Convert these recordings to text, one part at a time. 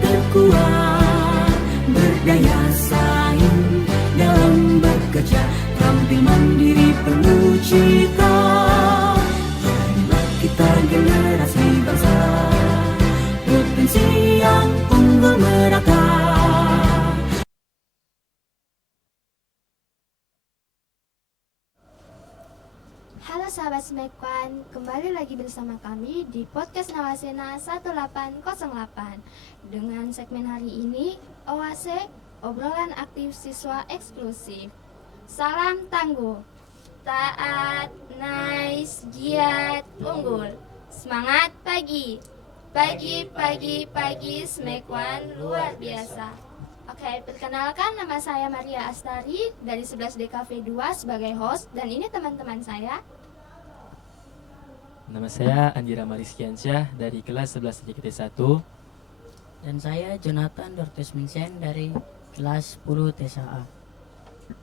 terkuat, berdaya saing dalam bekerja, tampil mandiri penuh cita. Jadilah kita generasi bangsa, potensi yang unggul merata. Halo sahabat Smekwan, kembali lagi bersama kami di podcast Nawasena 1808. Dengan segmen hari ini, OASE, obrolan aktif siswa eksklusif. Salam tangguh, taat, nice, giat, unggul. Semangat pagi, pagi Smekwan luar biasa. Oke, perkenalkan, nama saya Maria Astari dari 11 DKV 2 sebagai host, dan ini teman-teman saya. Nama saya Andira Mariskiansyah dari kelas 11 JKT 1. Dan saya Jonathan Dortes Minsen dari kelas 10 TSA.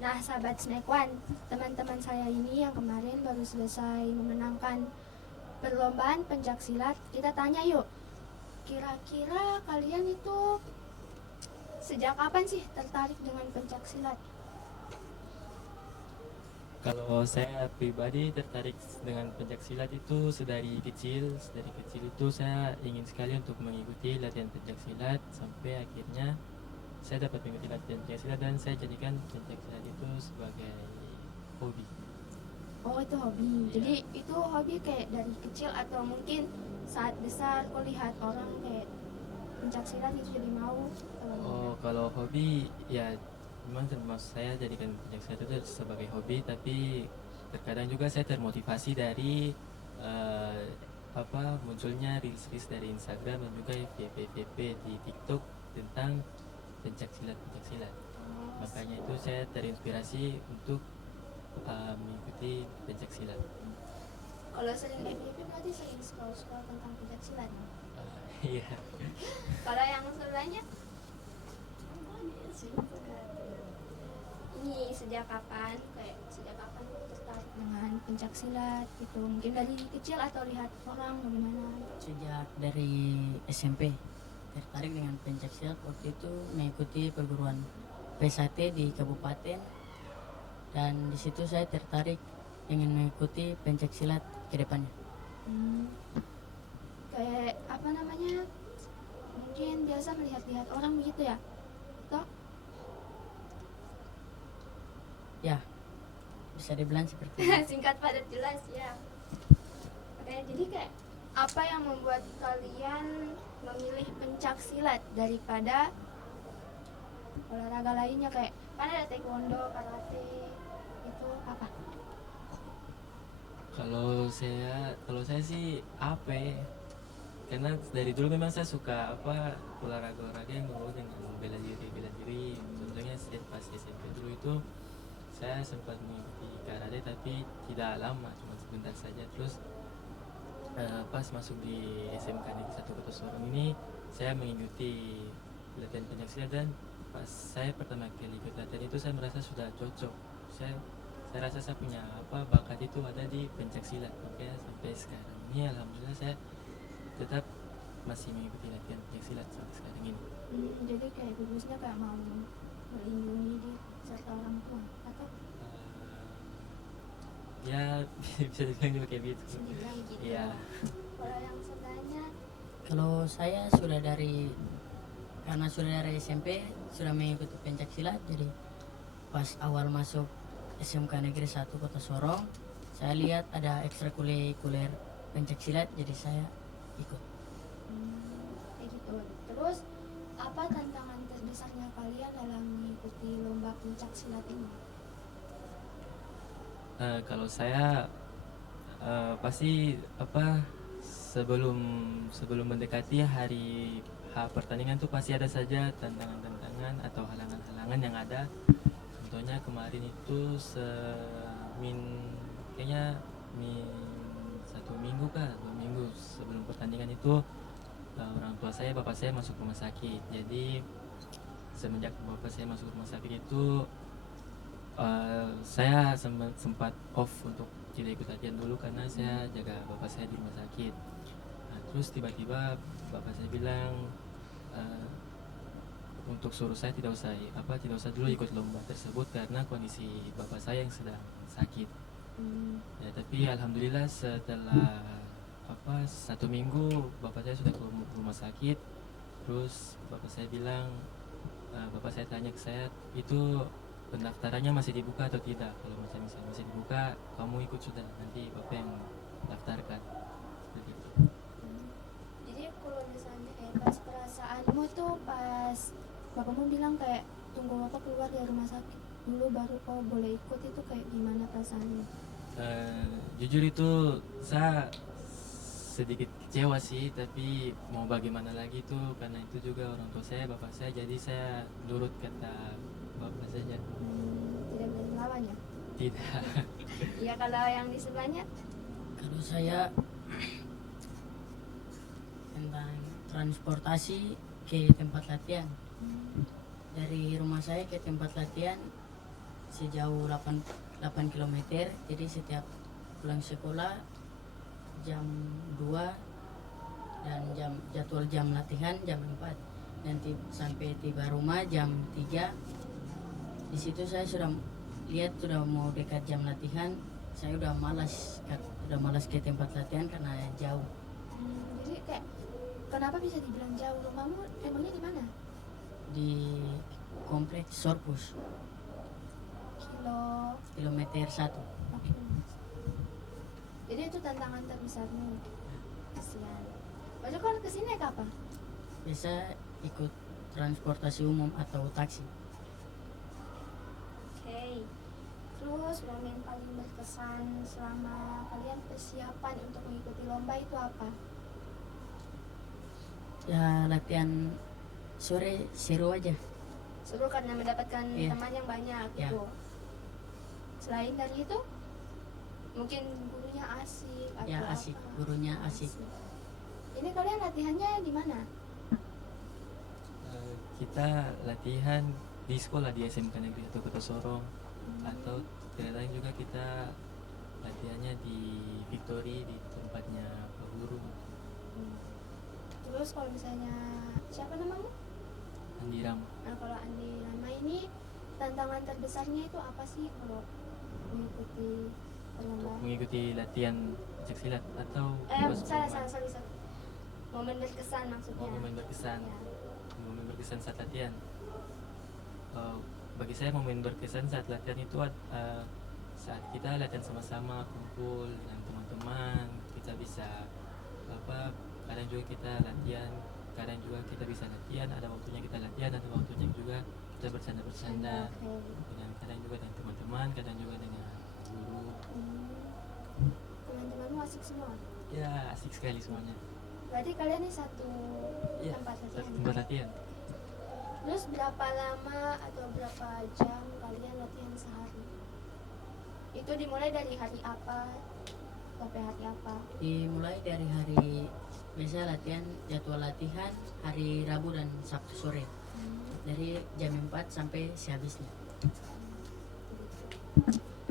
Nah, sahabat Smekwan, teman-teman saya ini yang kemarin baru selesai memenangkan perlombaan pencaksilat. Kita tanya yuk, kira-kira kalian itu sejak kapan sih tertarik dengan pencaksilat? Kalau saya pribadi tertarik dengan pencaksilat itu dari kecil. Dari kecil itu saya ingin sekali untuk mengikuti latihan pencaksilat sampai akhirnya saya dapat mengikuti latihan pencaksilat dan saya jadikan pencaksilat itu sebagai hobi. Oh, itu hobi. Jadi itu hobi kayak dari kecil atau mungkin saat besar kau lihat orang kayak pencaksilat itu jadi mau? Oh, kalau hobi ya memang termasuk saya jadikan pencaksilat itu sebagai hobi, tapi terkadang juga saya termotivasi dari munculnya reels dari Instagram dan juga FYP di TikTok tentang pencaksilat. Makanya itu saya terinspirasi untuk mengikuti pencaksilat. Kalau sering FYP berarti sering scroll tentang pencaksilat. Iya. Kalau yang sebelahnya? Ini sejak kapan tertarik dengan pencaksilat gitu? Mungkin dari kecil atau lihat orang bagaimana? Sejak dari SMP tertarik dengan pencaksilat. Waktu itu mengikuti perguruan P1 di kabupaten, dan di situ saya tertarik ingin mengikuti pencaksilat ke depannya. Kayak apa namanya? Mungkin biasa melihat-lihat orang begitu ya? Toh? Ya, bisa dibilang seperti itu. Singkat padat jelas ya. Oke, jadi kayak apa yang membuat kalian memilih pencaksilat daripada olahraga lainnya, kayak kan ada taekwondo, karate, itu apa? Kalau saya sih apa ya? Karena dari dulu memang saya suka olahraga yang berbau dengan bela diri. Contohnya pas SMP dulu itu saya sempat mengikuti karate tapi tidak lama, cuma sebentar saja. Terus pas masuk di SMK Negeri 1 Kota Sorong ini saya mengikuti latihan pencaksilat, dan pas saya pertama kali ikut latihan itu saya merasa sudah cocok. Saya rasa saya punya bakat itu ada di pencaksilat. Makanya sampai sekarang ini alhamdulillah saya tetap masih mengikuti latihan pencaksilat sampai sekarang ini. Jadi kayak bagusnya kayak mau melindungi diri serta orang tua atau Ya bisa dibilang juga kayak gitu. dibilang gitu. Iya. Kalau yang sebelahnya Kalau saya karena sudah dari SMP sudah mengikuti pencaksilat, jadi pas awal masuk SMK Negeri 1 Kota Sorong, saya lihat ada ekstrakurikuler pencaksilat, jadi saya ikut. kayak gitu. Terus apa tantangan terbesarnya kalian dalam mengikuti lomba pencaksilat ini? Kalau saya pasti sebelum mendekati hari pertandingan tuh pasti ada saja tantangan atau halangan-halangan yang ada. Contohnya kemarin itu kayaknya 1 minggu 2 minggu sebelum pertandingan itu orang tua saya, bapak saya masuk rumah sakit. Jadi semenjak bapak saya masuk rumah sakit itu saya sempat off untuk tidak ikut latihan dulu karena saya jaga bapak saya di rumah sakit. Nah, terus tiba-tiba bapak saya bilang eh, untuk suruh saya tidak usah dulu ikut lomba tersebut karena kondisi bapak saya yang sedang sakit. Ya, tapi alhamdulillah setelah 1 minggu bapak saya sudah ke rumah sakit. Terus bapak saya bilang, bapak saya tanya ke saya, itu pendaftarannya masih dibuka atau tidak? Kalau misalnya masih dibuka, kamu ikut sudah, nanti bapak yang daftarkan. Seperti itu. Jadi kalau misalnya pas perasaanmu tuh pas bapakmu bilang kayak tunggu bapak keluar dari rumah sakit dulu baru kau boleh ikut, itu kayak gimana perasaannya? Jujur itu saya sedikit kecewa sih, tapi mau bagaimana lagi tuh, karena itu juga orang tua saya, bapak saya, jadi saya nurut kata bapak saja. Tidak berani melawan ya? Tidak. Iya, kalau yang di sebelahnya? Kalau saya tentang transportasi ke tempat latihan, dari rumah saya ke tempat latihan sejauh 8 km. Jadi setiap pulang sekolah jam 2 dan jadwal jam latihan jam 4, dan sampai tiba rumah jam 3. Di situ saya sudah lihat sudah mau dekat jam latihan, saya udah malas ke tempat latihan karena jauh. Jadi kayak kenapa bisa dibilang jauh? Rumahmu emangnya di mana? Di kompleks Sorpus, kilometer 1. Oke. Jadi itu tantangan terbesarmu. Kasihan. Baru kau kesini naik apa? Biasa ikut transportasi umum atau taksi. Oke. Terus momen paling berkesan selama kalian persiapan untuk mengikuti lomba itu apa? Ya latihan sore seru aja. Seru karena mendapatkan Iya. teman yang banyak Iya. gitu. Selain dari itu, mungkin gurunya asik atau Ya asik, apa? gurunya asik. Ini kalian latihannya di mana? Kita latihan di sekolah, di SMK Negeri atau Kota Sorong, atau tidak lain juga kita latihannya di Victory, di tempatnya Pak Guru. Terus kalau misalnya siapa namamu? Andiram. Nah, kalau Andi Rama ini tantangan terbesarnya itu apa sih kalau mengikuti perlombaan? Mengikuti latihan pencaksilat atau Salah. Momen berkesan maksudnya. momen berkesan. Ya. Momen berkesan saat latihan. Bagi saya momen berkesan saat latihan itu saat kita latihan sama-sama, kumpul dengan teman-teman, kita bisa kadang juga kita latihan, kadang juga kita bisa latihan, ada waktunya kita latihan, ada waktunya juga kita bercanda-bercanda Oke. dengan kadang juga dengan teman-teman, kadang juga dengan guru. Teman-temanmu asik semua. Ya asik sekali semuanya. Berarti kalian ini satu Ya, tempat satu latihan. tempat latihan. Terus berapa lama atau berapa jam kalian latihan sehari? Itu dimulai dari hari apa sampai hari apa? Dimulai dari hari biasa latihan, jadwal latihan hari Rabu dan Sabtu sore, dari jam 4 sampai sehabisnya.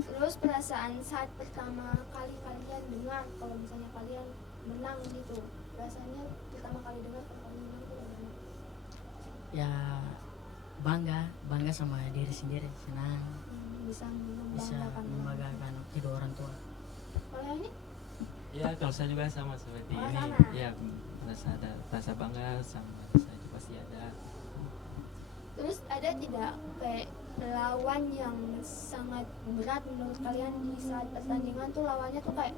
Terus perasaan saat pertama kali kalian dengar kalau misalnya kalian menang gitu, rasanya pertama kali dengar kalau kalian menang itu bagaimana? Ya bangga sama diri sendiri, senang Bisa bisa membanggakan. membanggakan kedua orang tua. Kalau ini Ya kalau saya juga sama seperti Oh, ini. sama. Ya rasa bangga sama rasa itu pasti ada. terus ada tidak kayak lawan yang sangat berat menurut kalian di saat pertandingan tuh, lawannya tuh kayak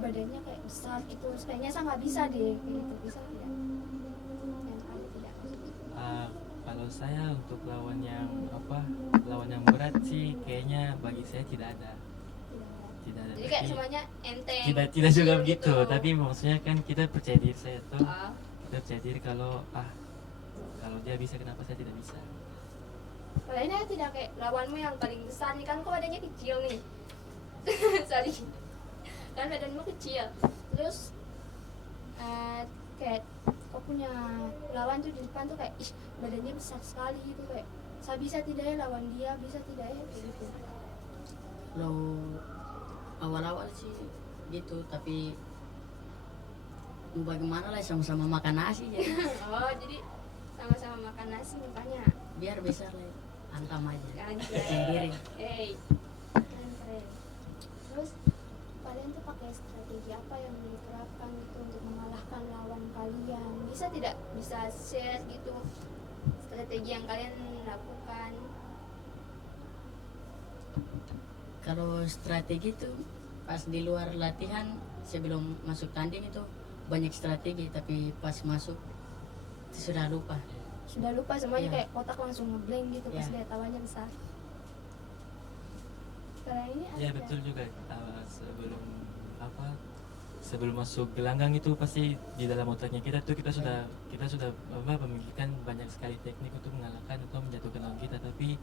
badannya kayak besar gitu, kayaknya saya nggak bisa deh gitu, bisa tidak? Yang ada tidak? Kalau saya untuk lawan yang berat sih kayaknya bagi saya tidak ada. Tidak ada. Jadi kayak Tapi semuanya enteng. tidak juga kecil begitu. Tapi maksudnya kan kita percaya diri saya tuh. Ah, Kita percaya diri kalau dia bisa, kenapa saya tidak bisa? kalau ini tidak kayak lawanmu yang paling besar nih, kan kok badannya kecil nih. Sorry. Kan badanmu kecil. Terus kayak kau punya lawan tuh di depan tuh kayak badannya besar sekali gitu, kayak saya bisa tidak ya lawan dia, bisa tidak ya kayak gitu. Kalau awal-awal sih gitu, tapi mau bagaimana lah, sama-sama makan nasi ya. Oh, jadi makan nasi mukanya. Biar bisa lihat antam aja Anjay. sendiri. Keren. Terus kalian tuh pakai strategi apa yang diterapkan gitu untuk mengalahkan lawan kalian? Bisa share gitu strategi yang kalian lakukan? Kalau strategi itu pas di luar latihan sebelum masuk tanding itu banyak strategi, tapi pas masuk itu sudah lupa. Sudah lupa semuanya, Iya. kayak kotak langsung ngeblank gitu pas Iya. lihat lawannya besar. Kalau ini Ya ada betul juga. Sebelum masuk gelanggang itu pasti di dalam otaknya kita sudah memikirkan banyak sekali teknik untuk mengalahkan atau menjatuhkan lawan kita. Tapi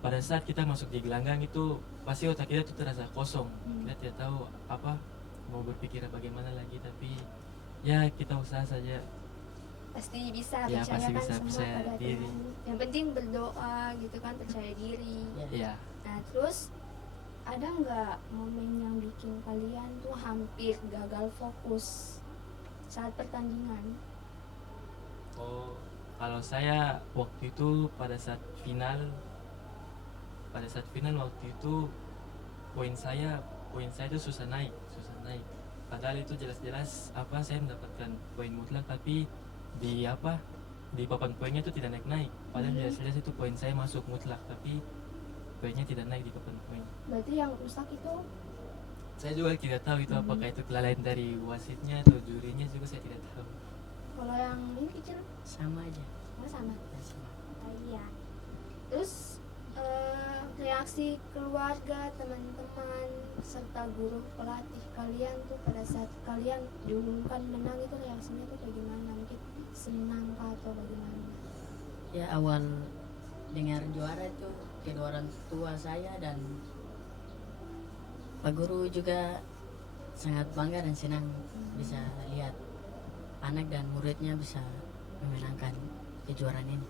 pada saat kita masuk di gelanggang itu pasti otak kita tuh terasa kosong. Kita tidak tahu mau berpikir bagaimana lagi. Tapi ya kita usaha saja. pasti bisa Ya, pasti percayakan bisa semua percaya pada diri. Tuhan. Yang penting berdoa gitu kan, percaya diri. Ya. Nah terus ada nggak momen yang bikin kalian tuh hampir gagal fokus saat pertandingan? Oh, kalau saya waktu itu pada saat final waktu itu poin saya itu susah naik. Padahal itu jelas-jelas saya mendapatkan poin mutlak, tapi di papan poinnya itu tidak naik. Padahal jelas-jelas itu poin saya masuk mutlak, tapi poinnya tidak naik di papan poin. Berarti yang rusak itu Saya juga tidak tahu itu apakah itu kelalaian dari wasitnya atau jurinya, juga saya tidak tahu. kalau yang ini kecil Sama aja. sama. Ya, sama. Iya. Terus reaksi keluarga, teman-teman, serta guru pelatih kalian tuh pada saat kalian diumumkan menang itu reaksinya tuh kayak gimana? Mungkin senang kah atau bagaimana? Ya awal dengar juara itu kedua orang tua saya dan Pak Guru juga sangat bangga dan senang bisa lihat anak dan muridnya bisa memenangkan kejuaraan ini.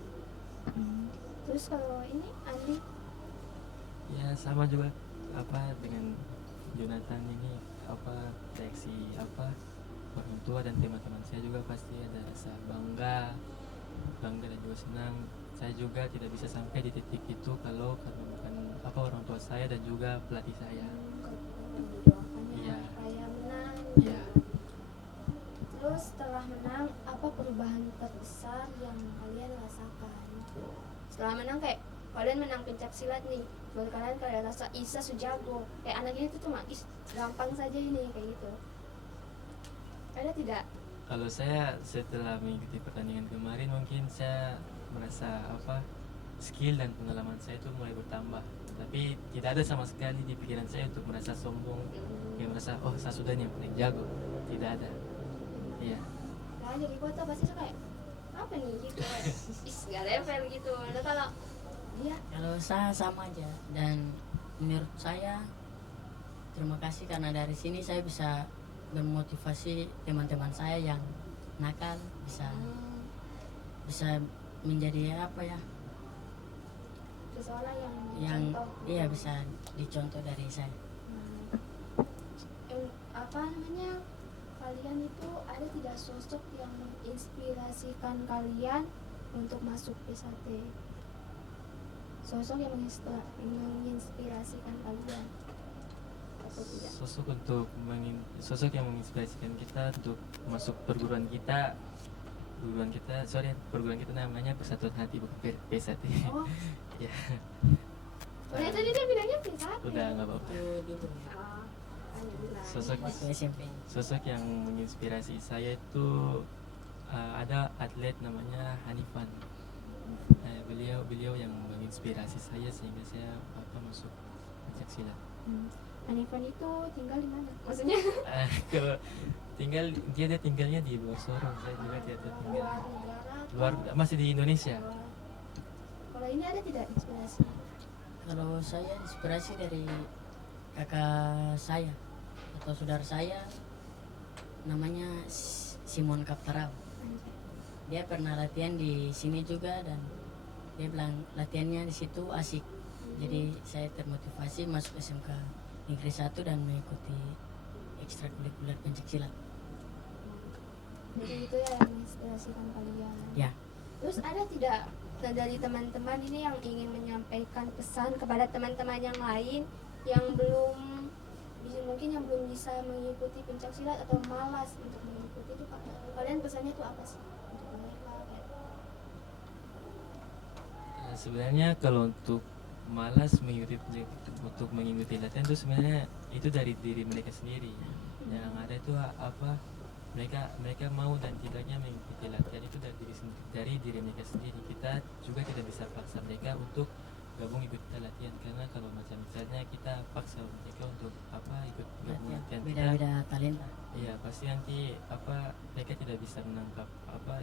Terus kalau ini Andi, Ya sama juga dengan Jonathan ini reaksi orang tua dan teman-teman saya juga pasti ada rasa bangga dan juga senang. Saya juga tidak bisa sampai di titik itu kalau karena bukan orang tua saya dan juga pelatih saya. doakannya Iya. supaya menang. Iya. Terus setelah menang, apa perubahan terbesar yang kalian rasakan? Setelah menang kayak kalian menang pencak silat nih, baru kalian rasa Isa Sujago, kayak anaknya itu tuh magis, gampang saja ini kayak gitu. Ada tidak? Kalau saya setelah mengikuti pertandingan kemarin, mungkin saya merasa skill dan pengalaman saya itu mulai bertambah. Tapi tidak ada sama sekali di pikiran saya untuk merasa sombong, kayak merasa saya sudah nih yang paling jago. Tidak ada. Iya. Nah jadi kota pasti tuh kayak apa nih gitu, gak level gitu. Nah kalau dia Kalau saya sama aja, dan menurut saya terima kasih karena dari sini saya bisa memotivasi teman-teman saya yang nakal bisa menjadi seseorang yang contoh. iya bisa dicontoh dari saya. Yang kalian itu ada tidak sosok yang menginspirasikan kalian untuk masuk P1? Sosok yang menginspirasikan kalian atau tidak? Sosok yang menginspirasikan kita untuk masuk perguruan kita namanya Persatuan Hati, bukan P1. Oh, Ya, soalnya tadi dia bilangnya P1. udah nggak apa-apa. Itu dulu Oh, kan dia bilang. waktu SMP. Sosok yang menginspirasi saya itu ada atlet namanya Hanifan. Beliau yang menginspirasi saya sehingga saya masuk pencaksilat. Hanifan itu tinggal di mana? Maksudnya Kalau dia tinggalnya di luar Sorong, saya juga tidak tinggal luar negara atau masih di Indonesia. luar? Kalau ini ada tidak inspirasi? Kalau saya inspirasi dari kakak saya atau saudara saya, namanya Simon Kaptarau. Dia pernah latihan di sini juga dan dia bilang latihannya di situ asik. Jadi saya termotivasi masuk SMK Negeri 1 dan mengikuti ekstrakurikuler pencaksilat. Jadi itu ya yang menginspirasikan kalian. Ya. Terus ada tidak dari teman-teman ini yang ingin menyampaikan pesan kepada teman-teman yang lain yang belum mungkin yang belum bisa mengikuti pencak silat atau malas untuk mengikuti itu, Pak? Kalian pesannya itu apa sih untuk mereka? Sebenarnya kalau untuk malas mengikuti latihan itu sebenarnya itu dari diri mereka sendiri. Yang ada itu apa, mereka mau dan tidaknya mengikuti latihan itu dari diri mereka sendiri. Kita juga tidak bisa paksa mereka untuk gabung ikut kita latihan, karena kalau macam misalnya kita paksa mereka untuk ikut gabung latihan beda-beda talenta. iya pasti nanti mereka tidak bisa menangkap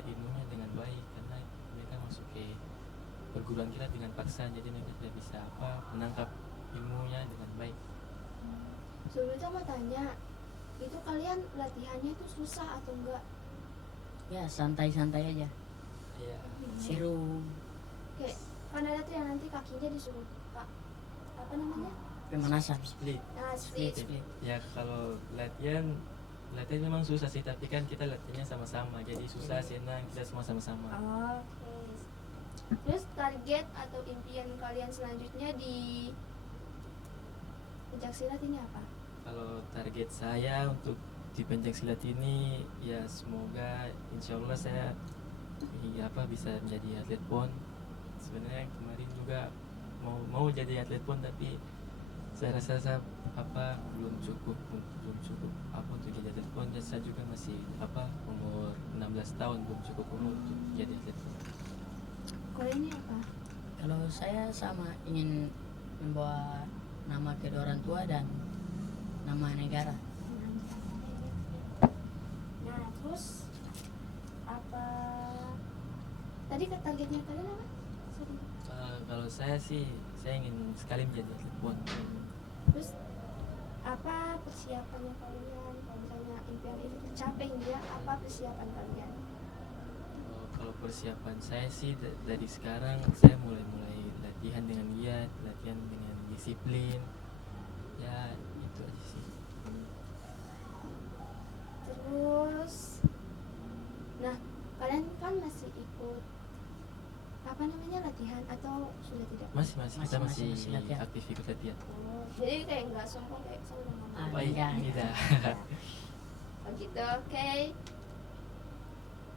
ilmunya dengan baik, karena mereka masuk ke perguruan kita dengan paksa, jadi mereka tidak bisa menangkap ilmunya dengan baik. Sebelumnya mau tanya, itu kalian latihannya itu susah atau enggak? Ya santai-santai aja, Iya. seru. Kayak kan ada tuh yang nanti kakinya disuruh apa namanya? Pemanasan. Split. Nah, split. Ya kalau latihan memang susah sih, tapi kan kita latihannya sama-sama, jadi susah senang kita semua sama-sama. Oke. Terus target atau impian kalian selanjutnya di pencaksilat ini apa? Kalau target saya untuk di pencaksilat ini ya semoga insya Allah saya bisa menjadi atlet PON. Sebenarnya kemarin juga mau jadi atlet PON, tapi saya rasa belum cukup untuk jadi atlet PON. Dan saya juga masih umur 16 tahun, belum cukup umur untuk jadi atlet PON. Kalau ini apa? Kalau saya sama, ingin membawa nama kedua orang tua dan nama negara. Nah, terus apa? Tadi targetnya kalian apa? Sorry. Kalau saya sih, saya ingin sekali menjadi atlet PON. Terus apa persiapannya kalian? Kalau misalnya impian itu tercapai ya, apa persiapan kalian? Kalau persiapan saya sih dari sekarang saya mulai latihan dengan giat, latihan dengan disiplin. Ya itu aja sih. Terus, nah kalian kan masih ikut apa namanya latihan atau sudah tidak? Masih kita masih latihan. aktif ikut latihan. Oh, jadi kayak nggak sombong kayak saya udah ngomong. Baik, enggak. tidak. Oh gitu, oke.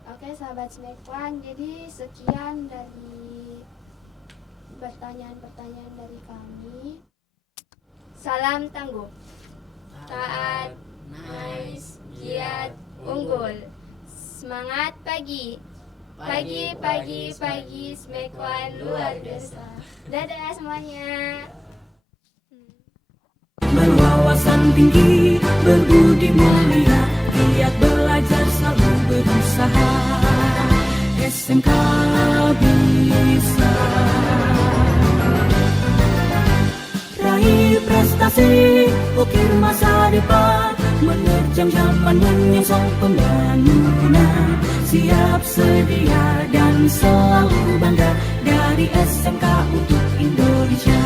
Oke sahabat Smekwan, jadi sekian dari pertanyaan-pertanyaan dari kami. Salam tangguh, taat, nice, giat, unggul. Semangat pagi. Pagi, Smekwan luar biasa. Dadah semuanya. Berwawasan tinggi, berbudi mulia, giat belajar selalu berusaha. SMK bisa raih prestasi, ukir masa depan, menerjang zaman menyongsong pembangunan. Siap sedia dan selalu bangga dari SMK untuk Indonesia.